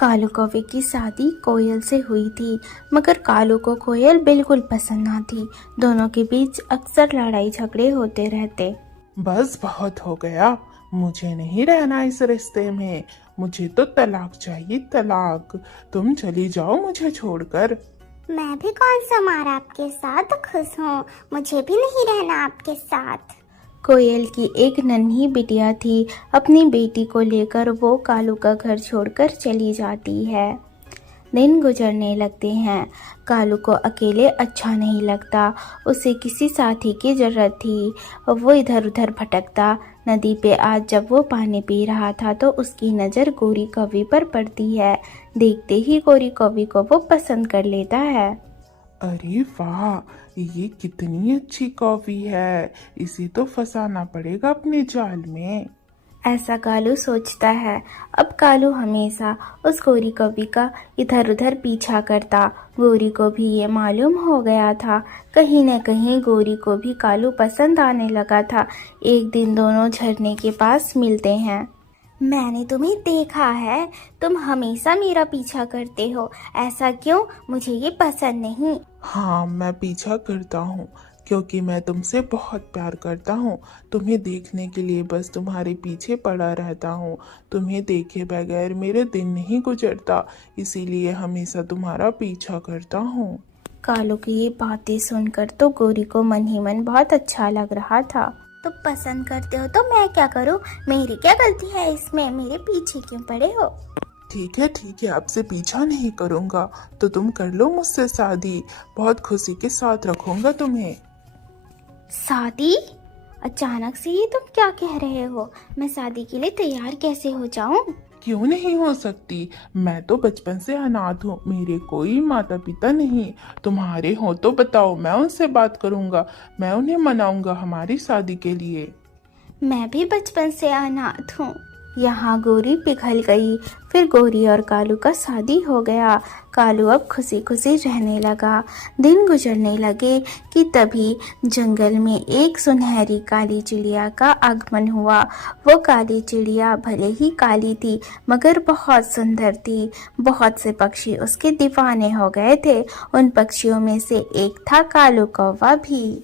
कालू कौवे की शादी कोयल से हुई थी, मगर कालू को कोयल बिल्कुल पसंद ना थी। दोनों के बीच अक्सर लड़ाई झगड़े होते रहते। बस बहुत हो गया। मुझे नहीं रहना इस रिश्ते में। मुझे तो तलाक चाहिए, तलाक। तुम चली जाओ मुझे छोड़कर। मैं भी कौन सा मारा आपके साथ खुश हूँ। मुझे भी नहीं रहना आपके साथ। कोयल की एक नन्ही बिटिया थी। अपनी बेटी को लेकर वो कालू का घर छोड़कर चली जाती है। दिन गुजरने लगते हैं। कालू को अकेले अच्छा नहीं लगता। उसे किसी साथी की जरूरत थी। वो इधर उधर भटकता। नदी पे आज जब वो पानी पी रहा था तो उसकी नज़र गोरी कौवी पर पड़ती है। देखते ही गोरी कौवी को वो पसंद कर लेता है। अरे वाह, ये कितनी अच्छी कॉफी है। इसे तो फंसाना पड़ेगा अपने जाल में। ऐसा कालू सोचता है। अब कालू हमेशा उस गोरी कौवी का इधर उधर पीछा करता। गोरी को भी ये मालूम हो गया था। कहीं न कहीं गोरी को भी कालू पसंद आने लगा था। एक दिन दोनों झरने के पास मिलते हैं। मैंने तुम्हें देखा है, तुम हमेशा मेरा पीछा करते हो। ऐसा क्यों? मुझे ये पसंद नहीं। हाँ, मैं पीछा करता हूँ क्योंकि मैं तुमसे बहुत प्यार करता हूँ। तुम्हें देखने के लिए बस तुम्हारे पीछे पड़ा रहता हूँ। तुम्हें देखे बगैर मेरे दिन नहीं गुजरता, इसीलिए हमेशा तुम्हारा पीछा करता हूँ। कालू की ये बातें सुनकर तो गोरी को मन ही मन बहुत अच्छा लग रहा था। तुम पसंद करते हो तो मैं क्या करूँ? मेरी क्या गलती है इसमें? मेरे पीछे क्यों पड़े हो? ठीक है, आपसे पीछा नहीं करूँगा। तो तुम कर लो मुझसे शादी। बहुत खुशी के साथ रखूँगा तुम्हें। शादी? अचानक से ये तुम क्या कह रहे हो? मैं शादी के लिए तैयार कैसे हो जाऊं? क्यों नहीं हो सकती? मैं तो बचपन से अनाथ हूँ। मेरे कोई माता पिता नहीं। तुम्हारे हो तो बताओ, मैं उनसे बात करूँगा। मैं उन्हें मनाऊंगा हमारी शादी के लिए। मैं भी बचपन से अनाथ हूँ। यहाँ गोरी पिघल गई। फिर गोरी और कालू का शादी हो गया। कालू अब खुशी खुशी रहने लगा। दिन गुजरने लगे कि तभी जंगल में एक सुनहरी काली चिड़िया का आगमन हुआ। वो काली चिड़िया भले ही काली थी, मगर बहुत सुंदर थी। बहुत से पक्षी उसके दीवाने हो गए थे। उन पक्षियों में से एक था कालू कौवा भी।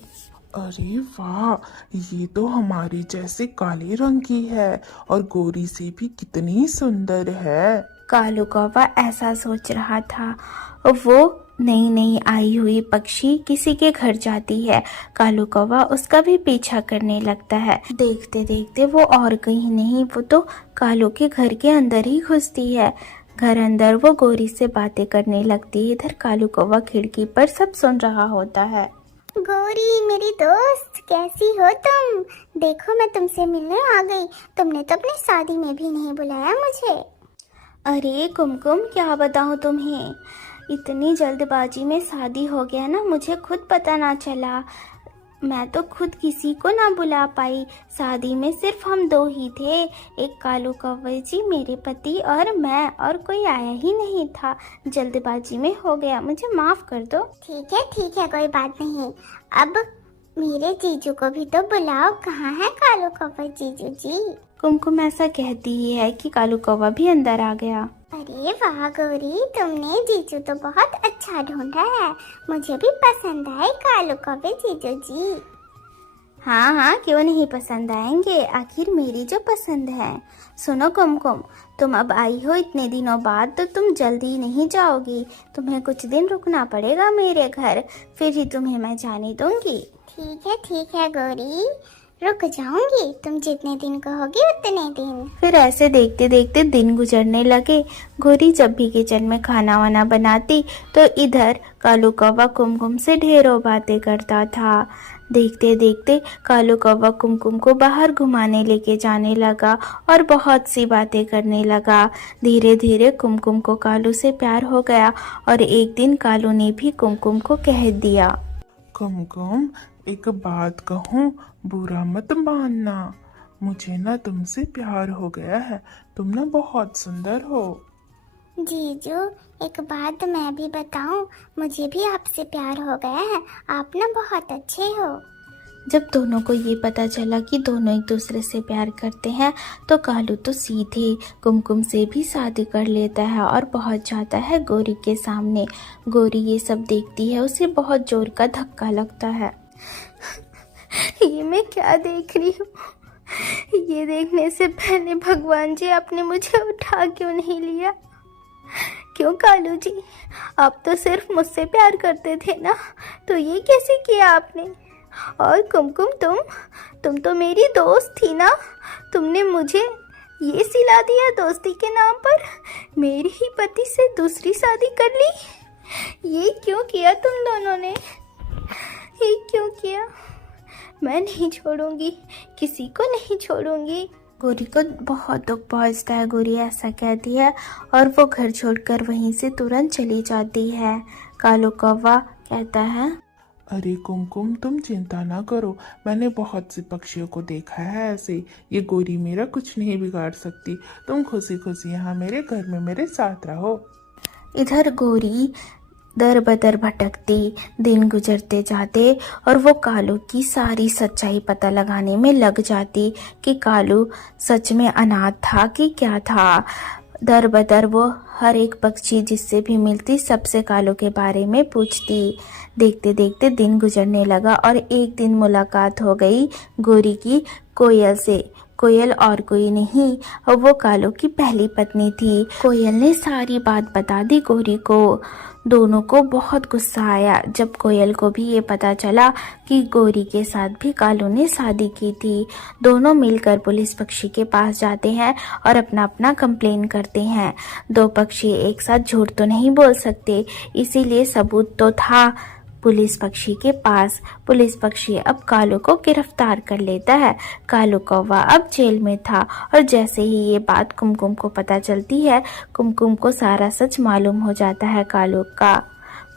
अरे वाह, ये तो हमारी जैसे काले रंग की है और गोरी से भी कितनी सुंदर है। कालू कौवा ऐसा सोच रहा था। वो नई नई आई हुई पक्षी किसी के घर जाती है। कालू कौवा उसका भी पीछा करने लगता है। देखते देखते वो और कहीं नहीं, वो तो कालू के घर के अंदर ही घुसती है। घर अंदर वो गोरी से बातें करने लगती है। इधर कालू कौवा खिड़की पर सब सुन रहा होता है। गौरी मेरी दोस्त, कैसी हो तुम? देखो मैं तुमसे मिलने आ गई। तुमने तो अपनी शादी में भी नहीं बुलाया मुझे। अरे कुमकुम, क्या बताऊँ तुम्हें, इतनी जल्दबाजी में शादी हो गया ना, मुझे खुद पता ना चला। मैं तो खुद किसी को ना बुला पाई। शादी में सिर्फ हम दो ही थे, एक कालू कौवे जी, मेरे पति और मैं, और कोई आया ही नहीं था। जल्दबाजी में हो गया, मुझे माफ कर दो। ठीक है, कोई बात नहीं। अब मेरे जीजू को भी तो बुलाओ। कहाँ है कालू कौवा जीजू जी? कुमकुम ऐसा कहती ही है कि कालू कौवा भी अंदर आ गया। अरे वाह गौरी, तुमने जीजू तो बहुत अच्छा ढूंढा है। मुझे भी पसंद आए कालू कौवे जीजू जी। हाँ हाँ, क्यों नहीं पसंद आएंगे, आखिर मेरी जो पसंद है। सुनो कुमकुम, तुम अब आई हो इतने दिनों बाद, तो तुम जल्दी नहीं जाओगी। तुम्हें कुछ दिन रुकना पड़ेगा मेरे घर, फिर ही तुम्हें मैं जाने दूंगी। ठीक है गौरी, रुक जाऊंगी। तुम जितने दिन कहोगी उतने दिन। फिर ऐसे देखते देखते दिन गुजरने लगे। गोरी जब भी किचन में खाना वाना बनाती तो इधर कालू कौवा कुमकुम से ढेरों बातें करता था। देखते देखते कालू कौवा कुमकुम को बाहर घुमाने लेके जाने लगा और बहुत सी बातें करने लगा। धीरे धीरे कुमकुम को कालू से प्यार हो गया और एक दिन कालू ने भी कुमकुम को कह दिया। कुमकुम, एक बात कहूँ, बुरा मत मानना। मुझे ना तुमसे प्यार हो गया है। तुम ना बहुत सुंदर हो। जीजू, एक बात मैं भी बताऊं, मुझे भी आपसे प्यार हो गया है। आप ना बहुत अच्छे हो। जब दोनों को ये पता चला कि दोनों एक दूसरे से प्यार करते हैं तो कालू तो सीधे कुमकुम से भी शादी कर लेता है और पहुंच जाता है गौरी के सामने। गौरी ये सब देखती है, उसे बहुत जोर का धक्का लगता है। ये मैं क्या देख रही हूँ? ये देखने से पहले भगवान जी आपने मुझे उठा क्यों नहीं लिया? क्यों कालू जी, आप तो सिर्फ मुझसे प्यार करते थे ना, तो ये कैसे किया आपने? और कुमकुम तुम तो मेरी दोस्त थी ना, तुमने मुझे ये सिला दिया दोस्ती के नाम पर, मेरे ही पति से दूसरी शादी कर ली। ये क्यों किया तुम दोनों ने? ये क्यों किया? मैं नहीं छोड़ूंगी, किसी को नहीं छोड़ूंगी। गौरी को बहुत दुख पहुंचता है। गौरी ऐसा कहती है और वो घर छोड़कर वहीं से तुरंत चली जाती है। कालू कौवा कहता है, अरे कुमकुम, तुम चिंता ना करो, मैंने बहुत से पक्षियों को देखा है ऐसे। ये गोरी मेरा कुछ नहीं बिगाड़ सकती। तुम खुशी खुशी यहाँ मेरे घर में मेरे साथ रहो। इधर गौरी दर बदर भटकती दिन गुजरते जाते और वो कालू की सारी सच्चाई पता लगाने में लग जाती कि कालू सच में अनाथ था कि क्या था। दर बदर वो हर एक पक्षी जिससे भी मिलती सबसे कालू के बारे में पूछती। देखते देखते दिन गुजरने लगा और एक दिन मुलाकात हो गई गौरी की कोयल से। कोयल और कोई नहीं, और वो कालू की पहली पत्नी थी। कोयल ने सारी बात बता दी गौरी को। दोनों को बहुत गुस्सा आया जब कोयल को भी ये पता चला कि गौरी के साथ भी कालू ने शादी की थी। दोनों मिलकर पुलिस पक्षी के पास जाते हैं और अपना अपना कंप्लेन करते हैं। दो पक्षी एक साथ झूठ तो नहीं बोल सकते, इसीलिए सबूत तो था पुलिस पक्षी के पास। पुलिस पक्षी अब कालू को गिरफ्तार कर लेता है। कालू कौवा अब जेल में था और जैसे ही ये बात कुमकुम को पता चलती है, कुमकुम को सारा सच मालूम हो जाता है कालू का।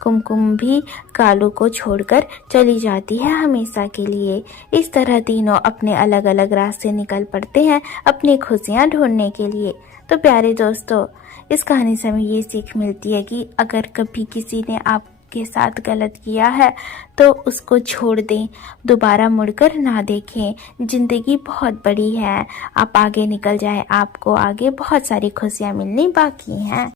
कुमकुम भी कालू को छोड़कर चली जाती है हमेशा के लिए। इस तरह तीनों अपने अलग अलग रास्ते निकल पड़ते हैं अपनी खुशियाँ ढूंढने के लिए। तो प्यारे दोस्तों, इस कहानी से हमें ये सीख मिलती है कि अगर कभी किसी ने आपके साथ गलत किया है तो उसको छोड़ दें, दोबारा मुड़कर ना देखें। जिंदगी बहुत बड़ी है, आप आगे निकल जाएं, आपको आगे बहुत सारी खुशियाँ मिलनी बाकी हैं।